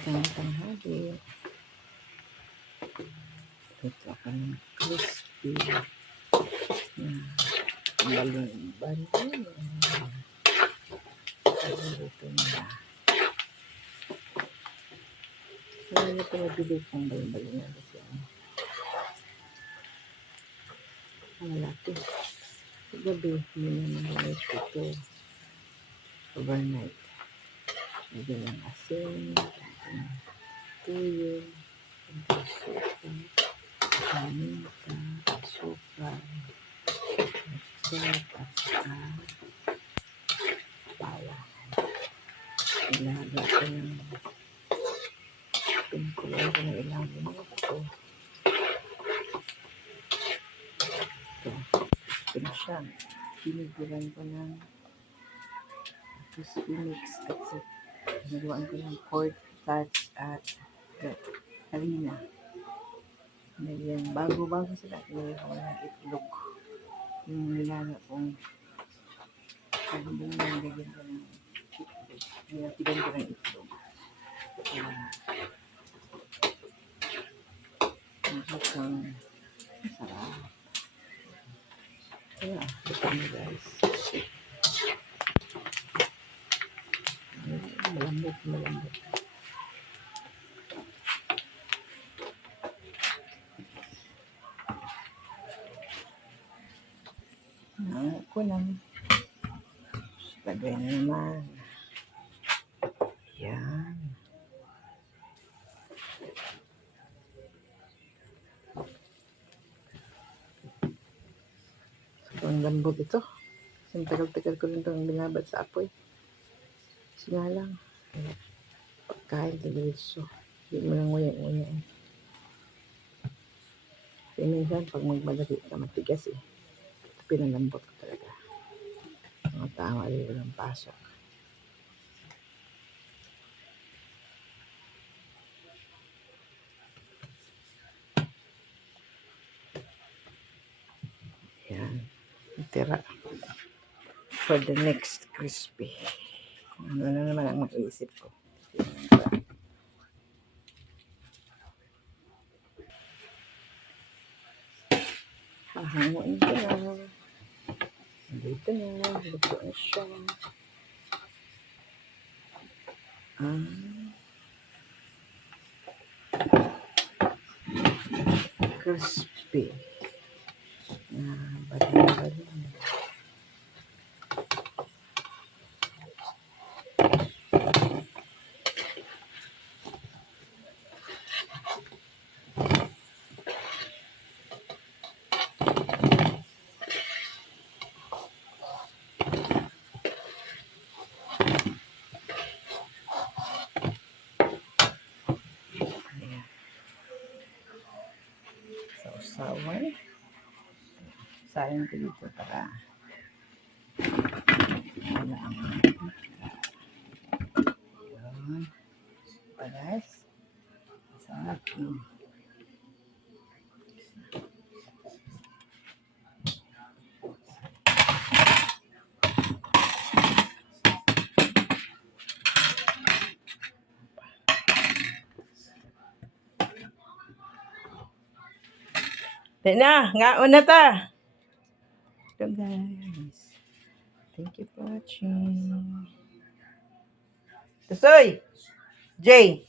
Magandang tanghali. Ito ako ng crispy na balon-balon. Ito nila. So, ito nabili kong balon-balon na kasi ang laki. Gabi, yun naman ulit ito. Overnight. Lagyan ng asin, tuyo, suka, paminta, asukal, at saka bawang. Ilagay ko ng pinkuloy ko ng ilang minuto. Ito, ito siya. Piniguran ko ng crispy mix at nagawan ko ng cornstarch at harina. Bago sila. Nilagyan ko ng itlog. Yung nilagyan kong nilagyan ko ng itlog. Nilagyan ko ng itlog. Mukhang masarap. Kaya, ito mo guys. Malambot. Ako lang. Lagay na naman. Yan. Sobrang lambot ito. Kasi tagal-tagal ko rin itong binabad sa apoy. Kasi nga lang. Pagkain talaga. Hindi mo lang nguya-nguya. Kasi minsan pag magmadali ka matigas pinalambot ko talaga. Mga tama rin ng pasok. Yan. Tira. For the next crispy. Kung ano na naman ang maisip ko. Hahanguin ko na. Dito na. Luto na siya. Crispy. Balon-balon. Sausawan. Sayang ko dito para wala ang yun. Paras. Masarap yun. Tina, ngaon na ta. So guys, thank you for watching. Tusoy! Jay!